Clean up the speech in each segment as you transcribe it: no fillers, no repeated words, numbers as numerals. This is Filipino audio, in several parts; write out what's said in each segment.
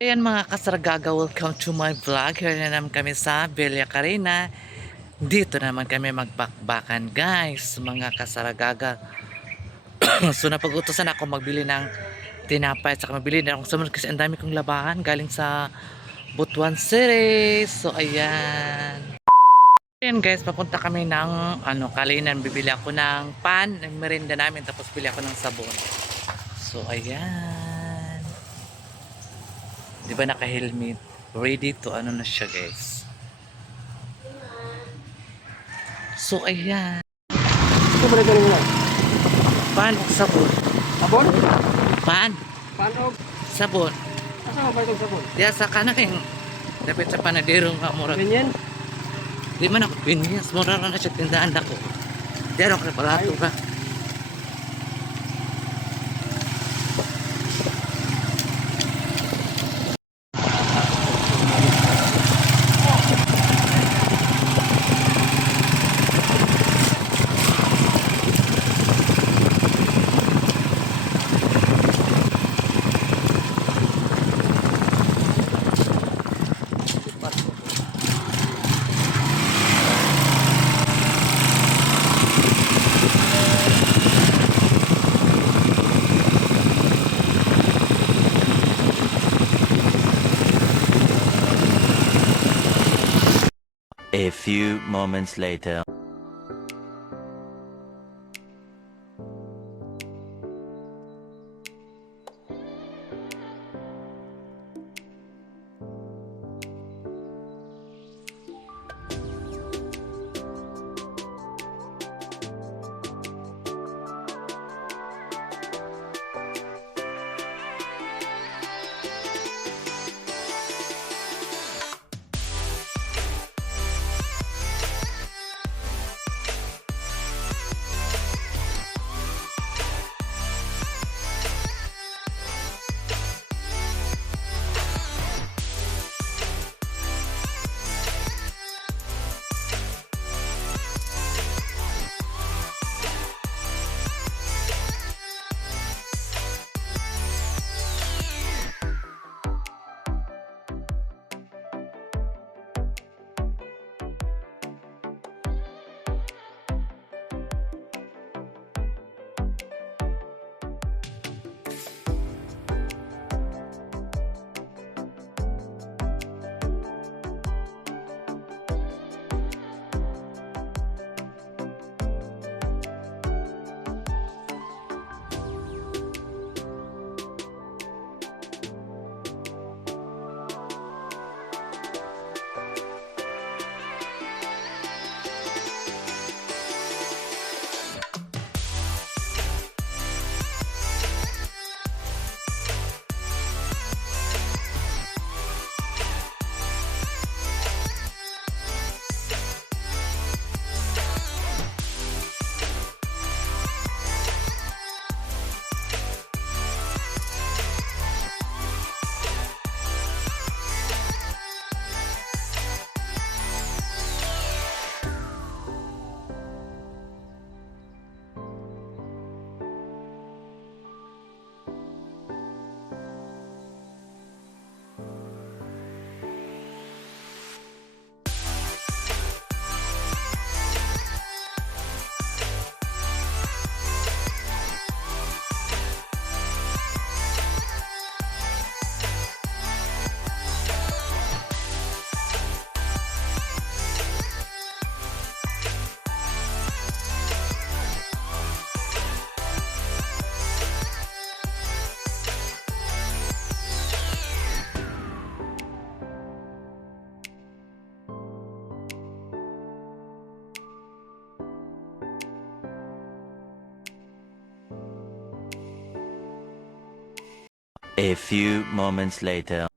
Ayan mga kasargaga, welcome to my vlog. Here na naman kami sa Villa Carina. Dito naman kami magbakbakan guys, mga kasargaga. So napag-utosan ako magbili ng tinapay at saka magbili na akong sumunod kasi ang dami kong labahan galing sa Butuan City. So ayan. Ayan guys, papunta kami ng Kalinan. Bibili ako ng pan, ng merinda namin, tapos bili ako ng sabon. So ayan. Di ba naka-helmet? Ready to na siya guys. So ayan. Ito ba nagano mo? Pan o sabon? Sabon? Pan, Panog? sabon. Asa mo ba itong sabon? Diya sa kanang dapat sa panadero nga mura. Ganyan? Di man ako pinyas. Mura na siya tindahan ako. Diyan ako palato ka. A few moments later. A few moments later.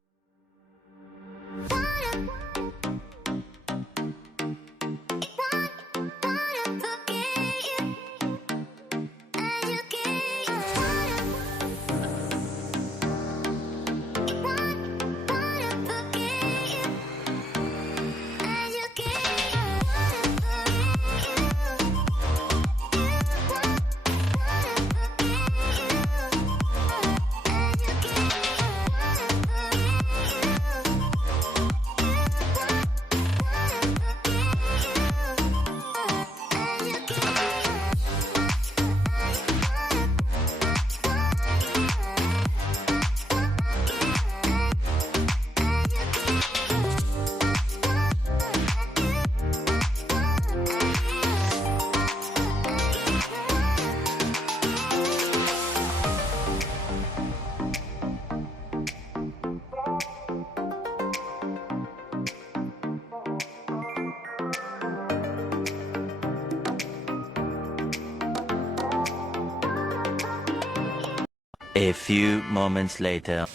A few moments later.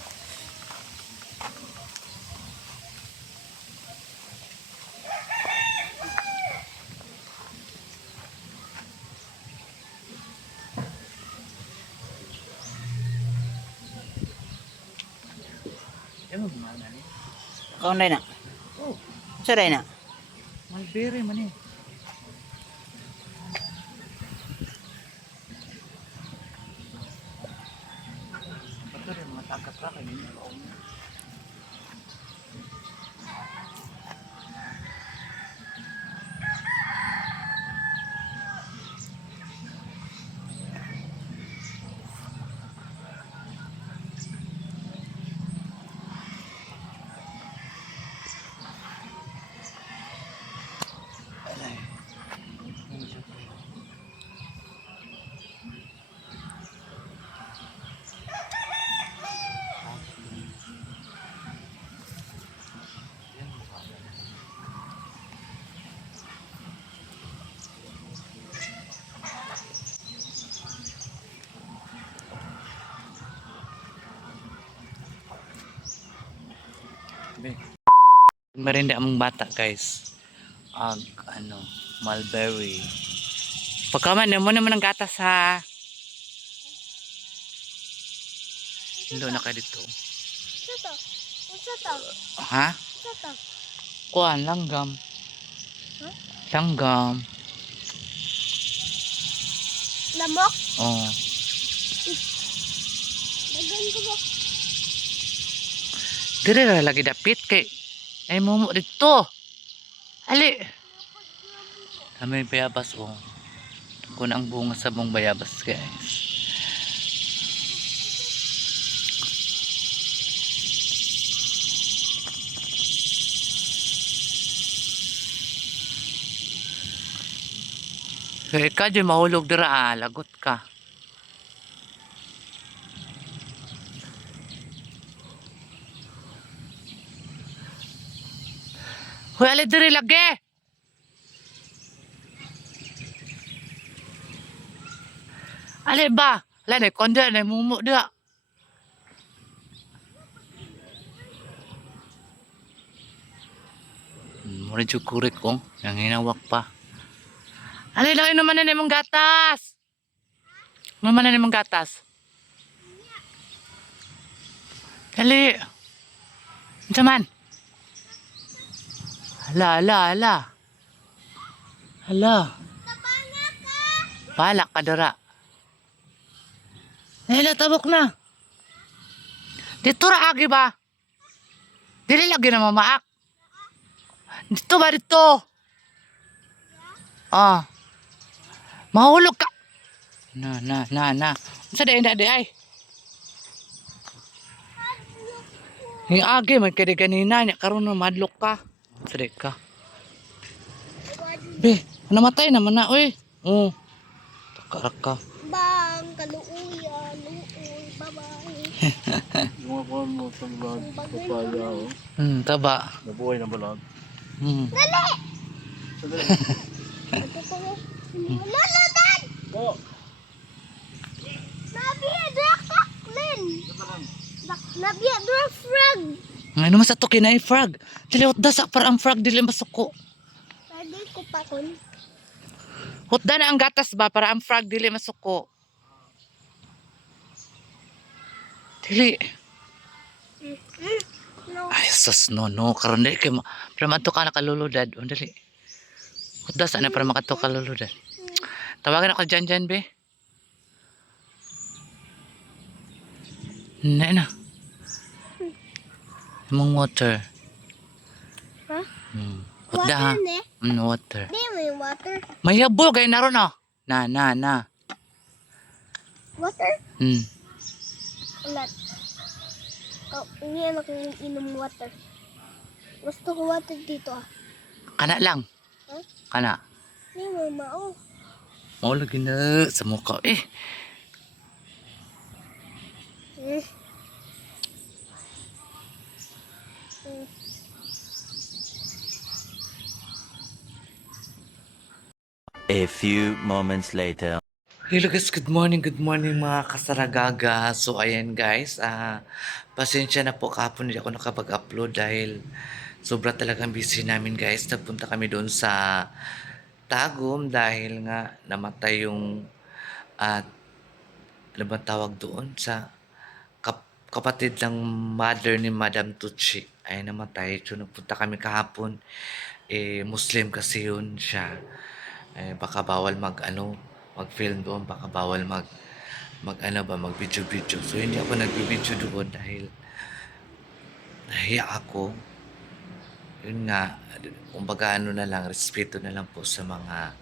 Ano mana ni? Kaon day na. Sa day na. Mulberry man eh. Bato rin matagat ka kanina. Merinda ang bata guys. Ano, mulberry. Pagkaman mo naman ang gatas ha. Hindi na ka dito. Sata. Sata. Ha? Sata. Kuan, langgam. Huh? Langgam. Lamok. Oh. Dagan ko ba? Dire ra lagi dapit kay ay mumu dito. Ali. Kami bayabas oh. Kung ang bunga sa mong bayabas guys. Kaya ka dyan mahulog dira lagot ka. Hoy, ali diri lagi. Ali ba? Ala na konde na mumu dia. Mura jud kurik kong yang hinawak pa. Ali lang naman na mong gatas. Naman na mong gatas. Dali. Jaman. Hala, hala, hala. Hala. Palak ka dara. Hala, tabok na. Dito ra agi ba? Dili lagi na mamaak. Dito ba dito? Ah. Mahulog ka. Na. Sa day ay. Yung agi man kaya ganina niya karon na madlok ka. Sari ka. Be, namatay naman na oy. Oh. Takarak ka. Bang, kaluuyan, luoy, babay. Mga kuhan mo sa vlog. Papaya oh. Taba. Nabuhay na balag. Dali! Ito ko mo. Lolo, Dad! Oh! Nabiya, Dracaklin! Nabiya, Frog! Ngayon naman sa to kinay frog. Dili dasak para ang frog dili masuko. Lagay ko pa kun. Hutda na ang gatas ba para ang frog dili masuko. Dili. No. Ay sus no karon dili kay para madto ka nakaluludad. O dali. Hutda sa na para makato ka luludad. Tawagan ako dyan be. Na. Mong water. Huh? Hutda ha. Water ne? Water. Di may water. Mayabol kay naron no. Na. Water? Ulat. Oh, hindi ako inom water. Gusto ko water dito ah. Kana lang. Huh? Kana. Hindi mo mao. Mau lagi na sa mukha. A few moments later. Hello guys, good morning mga kasaragaga. So ayan guys, pasensya na po kahapon hindi ako nakapag-upload dahil sobra talagang busy namin guys. Nagpunta kami doon sa Tagum dahil nga namatay yung at ano ba tawag doon sa kapatid ng mother ni Madam Tucci ay namatay. So nagpunta kami kahapon. Muslim kasi yun siya. Baka bawal mag-film doon, baka bawal mag video-video. So hindi ako nag-video doon dahil nahiya ako. Yun nga, kumbaga na lang, respeto na lang po sa mga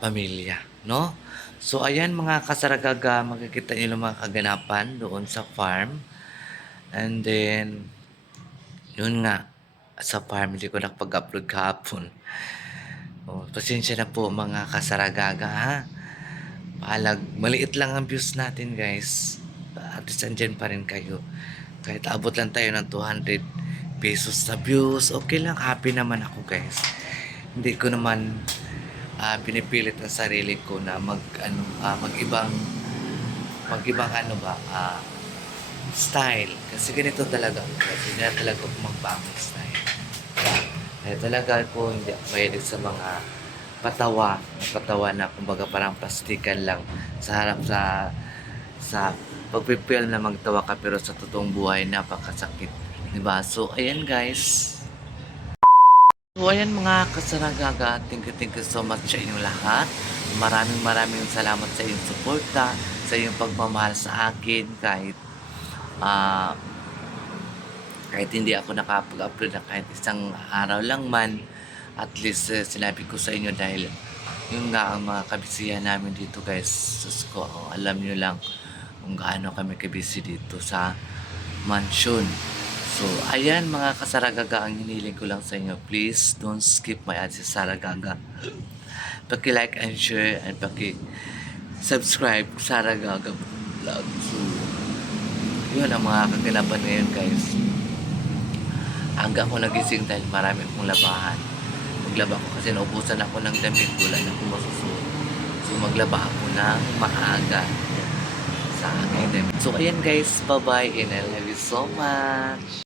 pamilya, no? So ayan mga kasaragaga, makikita niyo yung mga kaganapan doon sa farm. And then, yun nga, sa farm, hindi ko nakapag-upload kahapon. Pasensya na po mga kasaragaga ha. Maliit lang ang views natin guys. At least andyan pa rin kayo. Kahit abot lang tayo ng 200 pesos na views, okay lang. Happy naman ako guys. Hindi ko naman pinipilit ang sarili ko na mag-ibang style. Kasi ganito talaga ako. Kasi hindi na talaga ako magbagong style. Kaya talaga ako hindi ako mahilig sa mga patawa na kumbaga parang plastikan lang sa harap sa pagpipil na magtawa ka pero sa totoong buhay napakasakit. Diba? So, ayan guys. So, ayan mga kasaragaga. Thank you so much sa inyong lahat. Maraming salamat sa inyong suporta, sa inyong pagmamahal sa akin kahit hindi ako nakapag-upload na kahit isang araw lang man, at least sinabi ko sa inyo dahil yung nga ang mga kabisihan namin dito guys. Sus ko, alam nyo lang kung gaano kami kabisi dito sa mansion. So, ayan mga kasaragaga, ang hiniling ko lang sa inyo. Please don't skip my ads sa Saragaga. Paki-like and share and paki-subscribe sa Saragaga Vlog. So, yun ang mga kaganapan ngayon guys. Hanggang ako nagising dahil marami akong labahan. Maglaba ko kasi naubusan ako ng damit, wala na akong masusuot. So maglaba ako ng maaga sa aking damit. So ayan guys, bye bye and I love you so much.